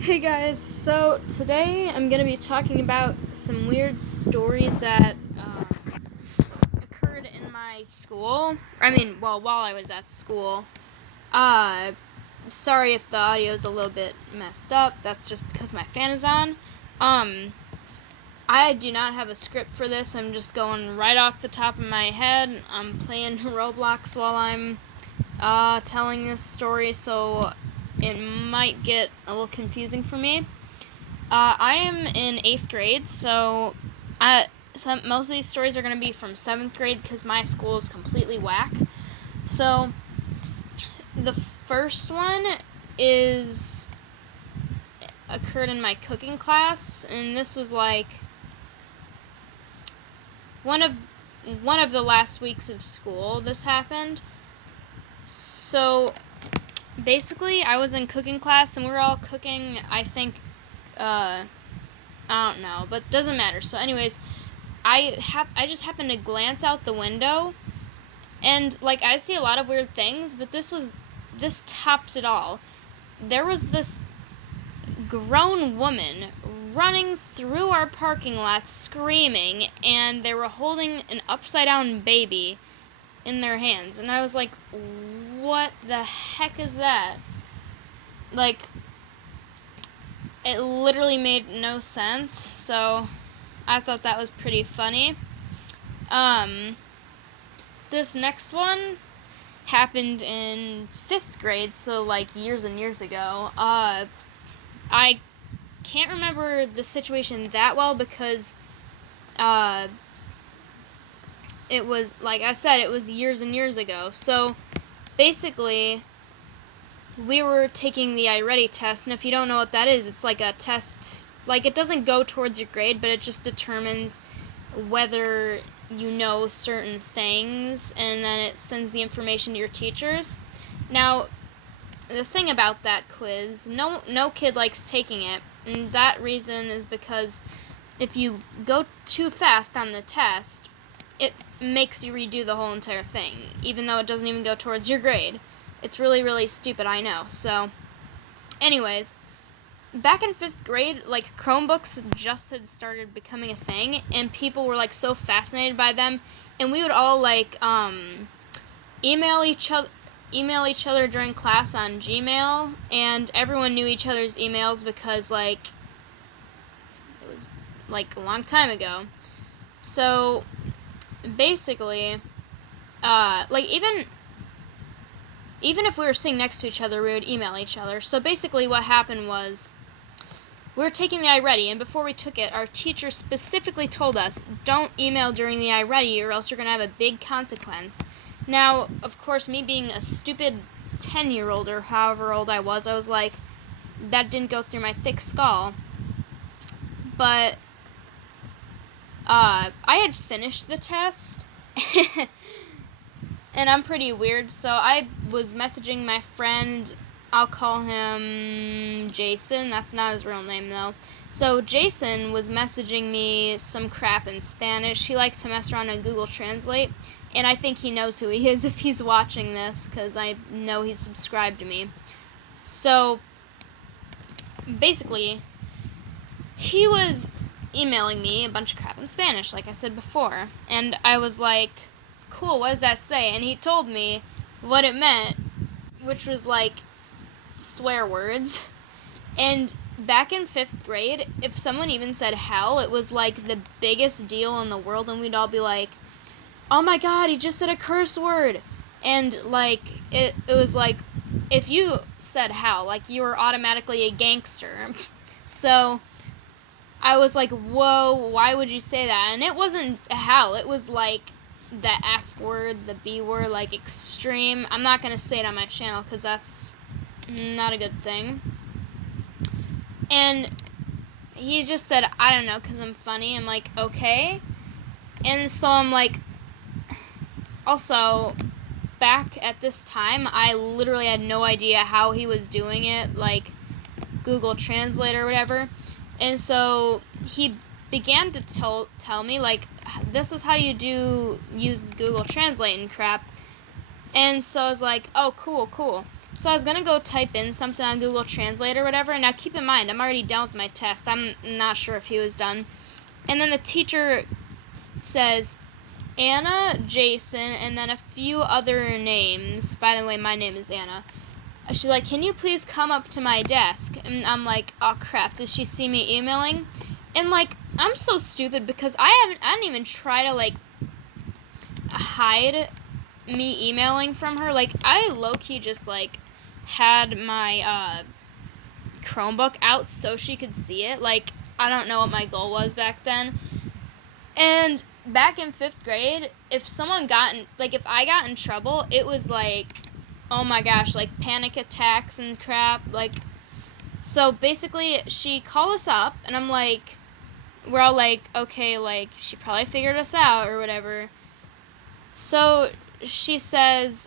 Hey guys, so today I'm going to be talking about some weird stories that occurred in my school. While I was at school. Uh, Sorry if the audio is a little bit messed up. That's just because my fan is on. Um, I do not have a script for this. I'm just going right off the top of my head. I'm playing Roblox while I'm telling this story, so it might get a little confusing for me. I am in 8th grade, so most of these stories are going to be from 7th grade because my school is completely whack. So, the first one is occurred in my cooking class, and this was like one of the last weeks of school this happened. So, basically, I was in cooking class, and we were all cooking, I think, I don't know, but doesn't matter. So, anyways, I just happened to glance out the window, and like I see a lot of weird things, but this topped it all. There was this grown woman running through our parking lot screaming, and they were holding an upside down baby in their hands, and I was like, what the heck is that? Like, it literally made no sense, so I thought that was pretty funny. This next one happened in 5th grade, so like years and years ago. I can't remember the situation that well because it was, like I said, it was years and years ago. So basically, we were taking the iReady test, and if you don't know what that is, it's like a test, like it doesn't go towards your grade, but it just determines whether you know certain things, and then it sends the information to your teachers. Now, the thing about that quiz, no kid likes taking it, and that reason is because if you go too fast on the test, it makes you redo the whole entire thing, even though it doesn't even go towards your grade. It's really, really stupid, I know. So, anyways, back in 5th grade, like, Chromebooks just had started becoming a thing, and people were, like, so fascinated by them, and we would all, like, email each other during class on Gmail, and everyone knew each other's emails because, like, it was, like, a long time ago. So, basically, like, even if we were sitting next to each other, we would email each other. So basically what happened was, we were taking the iReady, and before we took it, our teacher specifically told us, don't email during the iReady or else you're going to have a big consequence. Now, of course, me being a stupid 10-year-old or however old I was like, that didn't go through my thick skull. But, I had finished the test, and I'm pretty weird, so I was messaging my friend. I'll call him Jason. That's not his real name, though. So Jason was messaging me some crap in Spanish. He likes to mess around on Google Translate, and I think he knows who he is if he's watching this, because I know he's subscribed to me. So, basically, he was emailing me a bunch of crap in Spanish, like I said before, and I was like, cool, what does that say? And he told me what it meant, which was like swear words. And back in 5th grade, if someone even said hell, it was like the biggest deal in the world, and we'd all be like, oh my god, he just said a curse word. And like it was like, if you said hell, like, you were automatically a gangster. So I was like, whoa, why would you say that? And it wasn't hell, it was like the F word, the B word, like extreme. I'm not going to say it on my channel because that's not a good thing. And he just said, I don't know, because I'm funny. I'm like, okay. And so I'm like, also, back at this time, I literally had no idea how he was doing it, like Google Translate or whatever. And so he began to tell me, like, this is how you use Google Translate and crap. And so I was like, oh, cool. So I was gonna go type in something on Google Translate or whatever. Now keep in mind, I'm already done with my test. I'm not sure if he was done. And then the teacher says, Anna, Jason, and then a few other names. By the way, my name is Anna. She's like, can you please come up to my desk? And I'm like, oh crap, does she see me emailing? And like, I'm so stupid because I didn't even try to like hide me emailing from her. Like, I low-key just like had my Chromebook out so she could see it. Like, I don't know what my goal was back then. And back in 5th grade, if I got in trouble, it was like, oh my gosh, like panic attacks and crap. Like, so basically she called us up and I'm like, we're all like, okay, like she probably figured us out or whatever. So she says,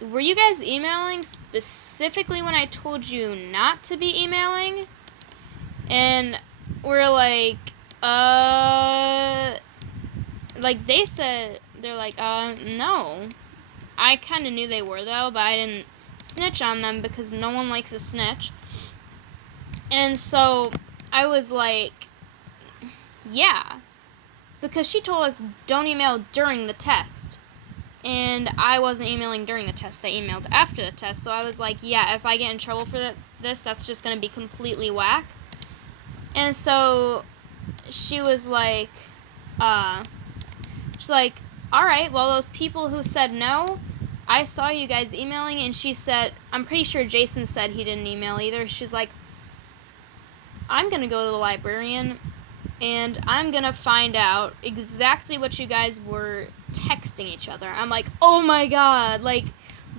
were you guys emailing specifically when I told you not to be emailing? And we're like, like they're like, no. I kind of knew they were though, but I didn't snitch on them because no one likes a snitch. And so I was like, yeah, because she told us don't email during the test. And I wasn't emailing during the test, I emailed after the test. So I was like, yeah, if I get in trouble for this, that's just going to be completely whack. And so she was like, she's like, all right, well, those people who said no, I saw you guys emailing. And she said, I'm pretty sure Jason said he didn't email either. She's like, I'm going to go to the librarian and I'm going to find out exactly what you guys were texting each other. I'm like, oh my god, like,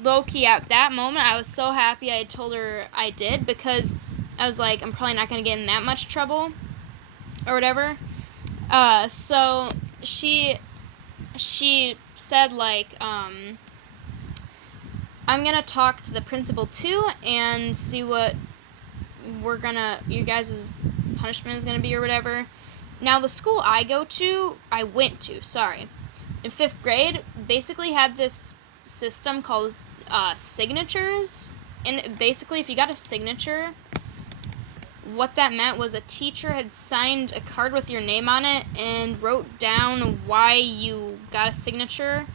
low-key at that moment, I was so happy I told her I did because I was like, I'm probably not going to get in that much trouble or whatever. So she said, like, I'm going to talk to the principal too and see what you guys' punishment is going to be or whatever. Now, the school I went to, in 5th grade, basically had this system called signatures. And basically, if you got a signature, what that meant was a teacher had signed a card with your name on it and wrote down why you got a signature.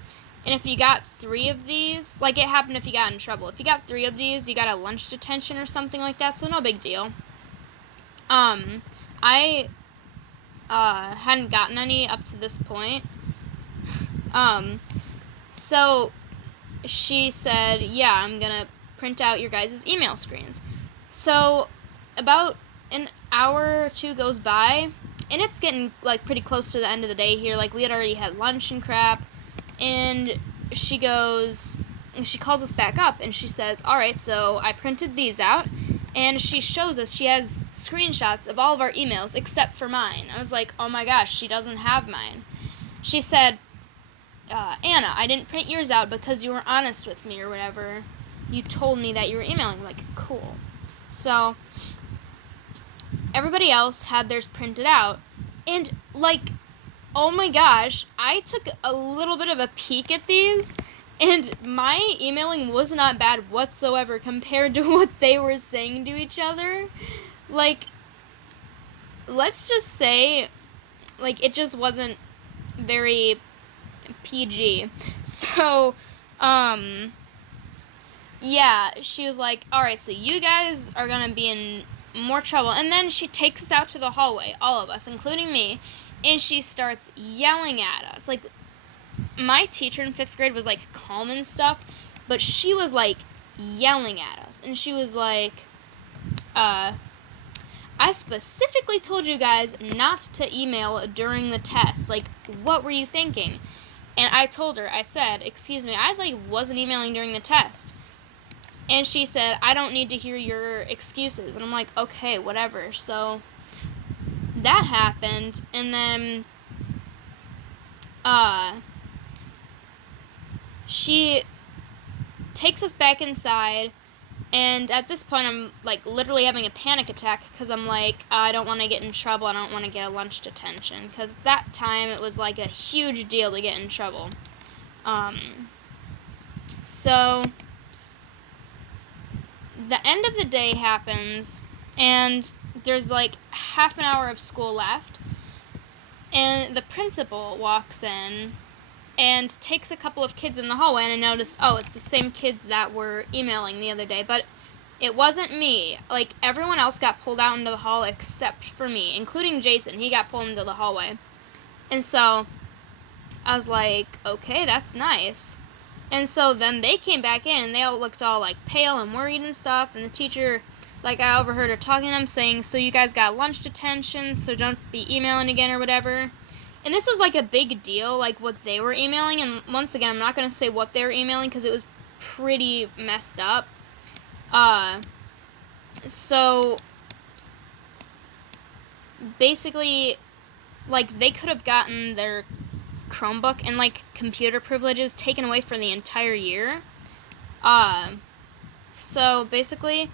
And if you got 3 of these, like it happened if you got in trouble. If you got 3 of these, you got a lunch detention or something like that, so no big deal. I hadn't gotten any up to this point. So she said, yeah, I'm gonna print out your guys' email screens. So about an hour or 2 goes by, and it's getting like pretty close to the end of the day here. Like, we had already had lunch and crap, and she calls us back up and she says, all right, so I printed these out. And she shows us, she has screenshots of all of our emails except for mine. I was like, oh my gosh, she doesn't have mine. She said, Anna, I didn't print yours out because you were honest with me or whatever. You told me that you were emailing. I'm like, cool. So everybody else had theirs printed out. And like, oh my gosh, I took a little bit of a peek at these. And my emailing was not bad whatsoever compared to what they were saying to each other. Like, let's just say, like, it just wasn't very PG. So, yeah, she was like, alright, so you guys are gonna be in more trouble. And then she takes us out to the hallway, all of us, including me, and she starts yelling at us. Like, my teacher in 5th grade was, like, calm and stuff, but she was, like, yelling at us. And she was like, I specifically told you guys not to email during the test. Like, what were you thinking? And I told her, I said, excuse me, I, like, wasn't emailing during the test. And she said, I don't need to hear your excuses. And I'm like, okay, whatever. So that happened. And then, she takes us back inside, And at this point, I'm like literally having a panic attack because I'm like, I don't want to get in trouble. I don't want to get a lunch detention, because that time it was like a huge deal to get in trouble. So the end of the day happens, and there's like half an hour of school left, and the principal walks in and takes a couple of kids in the hallway, and I noticed, oh, it's the same kids that were emailing the other day, but it wasn't me. Like, everyone else got pulled out into the hall except for me, including Jason. He got pulled into the hallway. And so I was like, okay, that's nice. And so then they came back in, and they all looked all like pale and worried and stuff, and the teacher, like, I overheard her talking to them saying, so you guys got lunch detention, so don't be emailing again or whatever. And this was like a big deal, like what they were emailing, and once again, I'm not going to say what they were emailing because it was pretty messed up. So basically, like, they could have gotten their Chromebook and like computer privileges taken away for the entire year. So basically,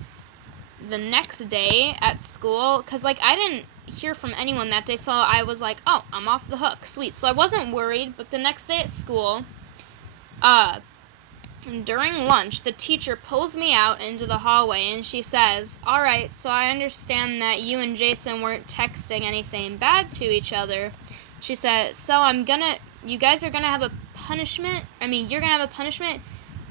the next day at school, because like I didn't hear from anyone that day, so I was like, oh, I'm off the hook, sweet. So I wasn't worried. But the next day at school, during lunch, the teacher pulls me out into the hallway, and she says, all right, so I understand that you and Jason weren't texting anything bad to each other. She said, so you guys are gonna have a punishment. I mean, you're gonna have a punishment,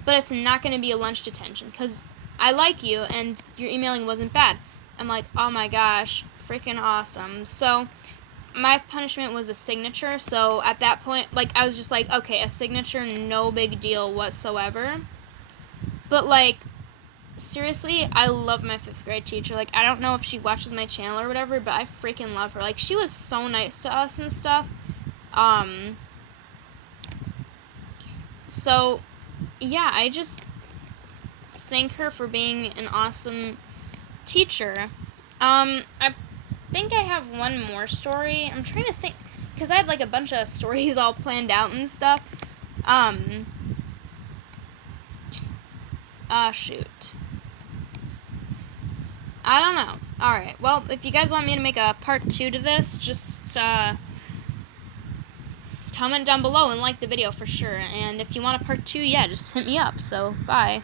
but it's not gonna be a lunch detention, because I like you, and your emailing wasn't bad. I'm like, oh my gosh, freaking awesome. So my punishment was a signature. So at that point, like, I was just like, okay, a signature, no big deal whatsoever. But like, seriously, I love my 5th grade teacher. Like, I don't know if she watches my channel or whatever, but I freaking love her. Like, she was so nice to us and stuff. So yeah, I just thank her for being an awesome teacher. I think I have one more story. I'm trying to think, because I had like a bunch of stories all planned out and stuff. Shoot. I don't know. Alright, well, if you guys want me to make a part 2 to this, just comment down below and like the video for sure. And if you want a part 2, yeah, just hit me up. So, bye.